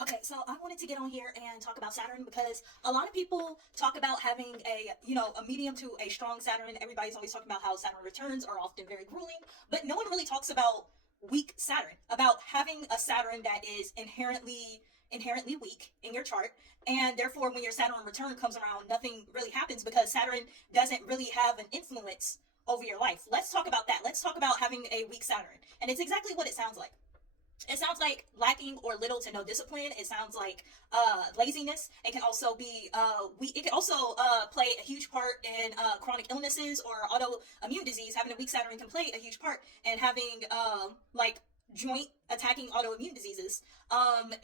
Okay, so I wanted to get on here and talk about Saturn because a lot of people talk about having a medium to a strong Saturn. Everybody's always talking about how Saturn returns are often very grueling, but no one really talks about weak Saturn, about having a Saturn that is inherently weak in your chart, and therefore when your Saturn return comes around, nothing really happens because Saturn doesn't really have an influence over your life. Let's talk about that. Let's talk about having a weak Saturn. And it's exactly what it sounds like. It sounds like lacking or little to no discipline. It sounds like laziness. It can also be it can also play a huge part in chronic illnesses or autoimmune disease. Having a weak Saturn can play a huge part in having like joint attacking autoimmune diseases.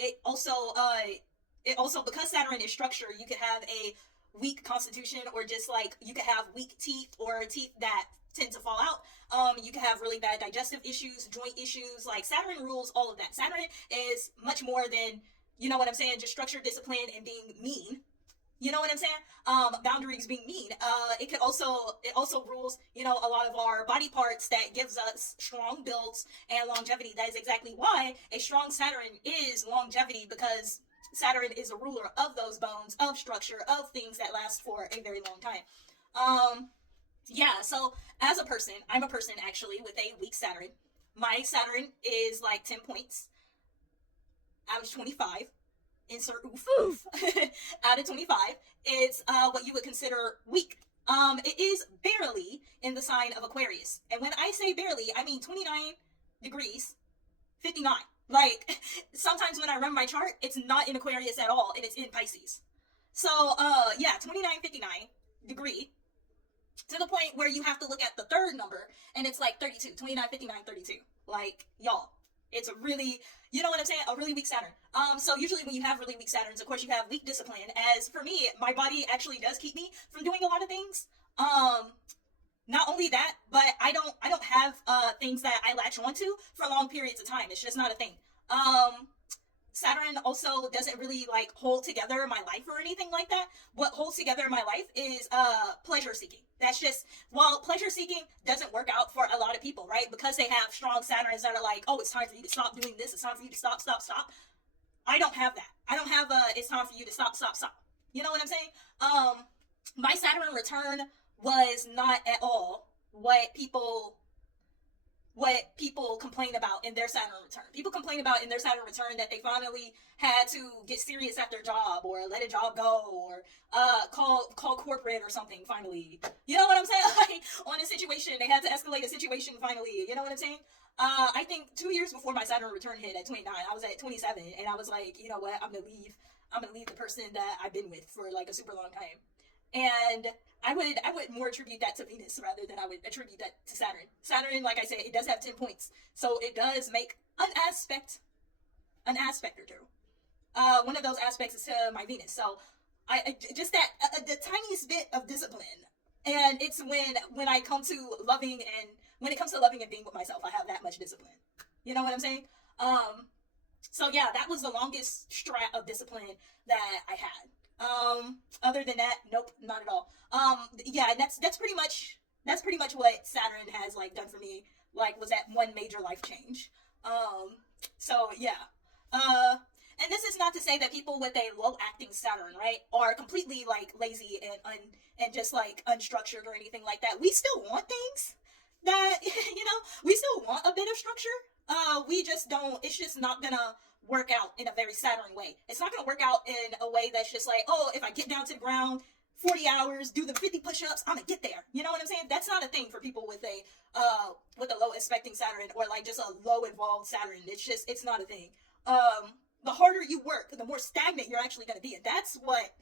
It also because Saturn is structure, you could have a weak constitution, or just like you could have weak teeth or teeth that tend to fall out. You can have really bad digestive issues, joint issues. Like Saturn rules all of that. Saturn is much more than, you know what I'm saying, just structure, discipline, and being mean. You know what I'm saying? Boundaries being mean. It also rules, a lot of our body parts that gives us strong builds and longevity. That is exactly why a strong Saturn is longevity, because Saturn is a ruler of those bones, of structure, of things that last for a very long time. Yeah, so as a person, I'm a person actually with a weak Saturn. My Saturn is like 10 points out of 25. Insert oof oof. Out of 25. It's what you would consider weak. It is barely in the sign of Aquarius. And when I say barely, I mean 29 degrees, 59. Like, sometimes when I run my chart, it's not in Aquarius at all, and it's in Pisces. So, yeah, 29, 59 degree, to the point where you have to look at the third number, and it's like 32, 29, 59, 32. Like, y'all, it's a really, you know what I'm saying, a really weak Saturn. So usually when you have really weak Saturns, of course you have weak discipline. As for me, my body actually does keep me from doing a lot of things. Not only that, but I don't have things that I latch onto for long periods of time. It's just not a thing. Um, Saturn also doesn't really like hold together my life or anything like that. What holds together my life is pleasure seeking. That's just, while pleasure seeking doesn't work out for a lot of people, right? Because they have strong Saturns that are like, oh, it's time for you to stop doing this. It's time for you to stop, stop, stop. I don't have that. I don't have it's time for you to stop, stop, stop. You know what I'm saying? My Saturn return was not at all what people complain about in their Saturn return. People complain about in their Saturn return that they finally had to get serious at their job, or let a job go, or call corporate or something finally. You know what I'm saying? Like, on a situation, they had to escalate a situation finally. You know what I'm saying? I think 2 years before my Saturn return hit at 29, I was at 27, and I was like, you know what? I'm gonna leave. I'm gonna leave the person that I've been with for like a super long time. And I would more attribute that to Venus rather than I would attribute that to Saturn. Saturn, like I said, it does have 10 points, so it does make an aspect or two. One of those aspects is to my Venus. So I just that the tiniest bit of discipline, and it's when I come to loving, and when it comes to loving and being with myself, I have that much discipline. You know what I'm saying? So yeah, that was the longest strat of discipline that I had. Other than that, nope, not at all. Yeah, and that's pretty much what Saturn has like done for me. Like, was that one major life change. So yeah. And this is not to say that people with a low acting Saturn, right, are completely like lazy and just like unstructured or anything like that. We still want things that we still want a bit of structure. We just don't. It's just not gonna work out in a very Saturn way. It's not gonna work out in a way that's just like, oh, if I get down to the ground 40 hours, do the 50 push-ups, I'm gonna get there. You know what I'm saying? That's not a thing for people with a low expecting Saturn, or like just a low involved Saturn. It's not a thing. The harder you work, the more stagnant you're actually gonna be, and that's what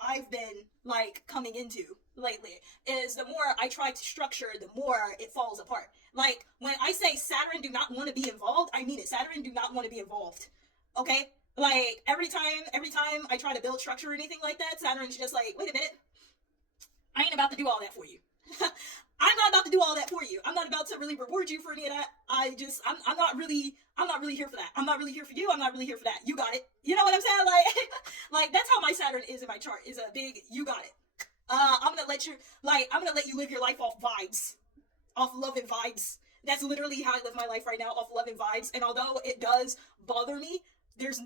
I've been like coming into lately. Is the more I try to structure, the more it falls apart. Like, when I say Saturn do not want to be involved, I mean it. Saturn do not want to be involved. Okay? Like, every time I try to build structure or anything like that, Saturn's just like, wait a minute, I ain't about to do all that for you. I'm not about to do all that for you. I'm not about to really reward you for any of that. I'm not really here for that. I'm not really here for you. I'm not really here for that. You got it. You know what I'm saying? Like, like that's how my Saturn is in my chart. Is a big, you got it. I'm gonna let you live your life off vibes, off love and vibes. That's literally how I live my life right now, off love and vibes. And although it does bother me there's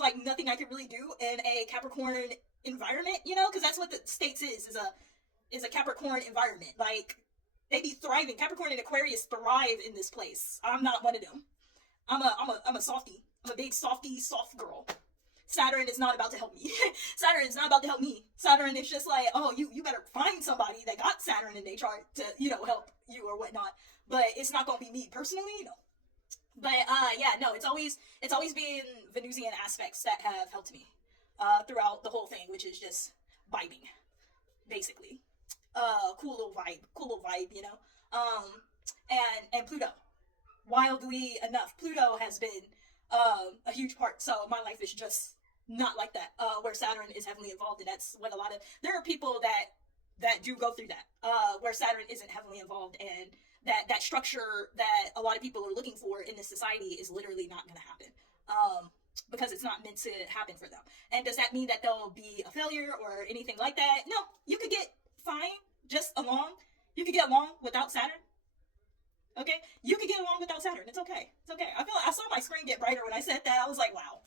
like nothing I can really do in a Capricorn environment, you know, because that's what the states is a Capricorn environment. Like, they be thriving. Capricorn and Aquarius thrive in this place. I'm not one of them. I'm a softie. I'm a big softie, soft girl. Saturn is not about to help me. Saturn is not about to help me. Saturn is just like, oh, you better find somebody that got Saturn in their chart to, you know, help you or whatnot. But it's not gonna be me personally, no. But yeah, no, it's always been Venusian aspects that have helped me throughout the whole thing, which is just vibing, basically. Cool little vibe, you know. And Pluto, wildly enough, Pluto has been a huge part. So my life is just not like that, where Saturn is heavily involved, and that's what there are people that do go through that, where Saturn isn't heavily involved, and that structure that a lot of people are looking for in this society is literally not going to happen, because it's not meant to happen for them. And does that mean that they'll be a failure or anything like that? No, you could get fine, just along. You could get along without Saturn. Okay, you could get along without Saturn. It's okay. It's okay. I saw my screen get brighter when I said that. I was like, wow.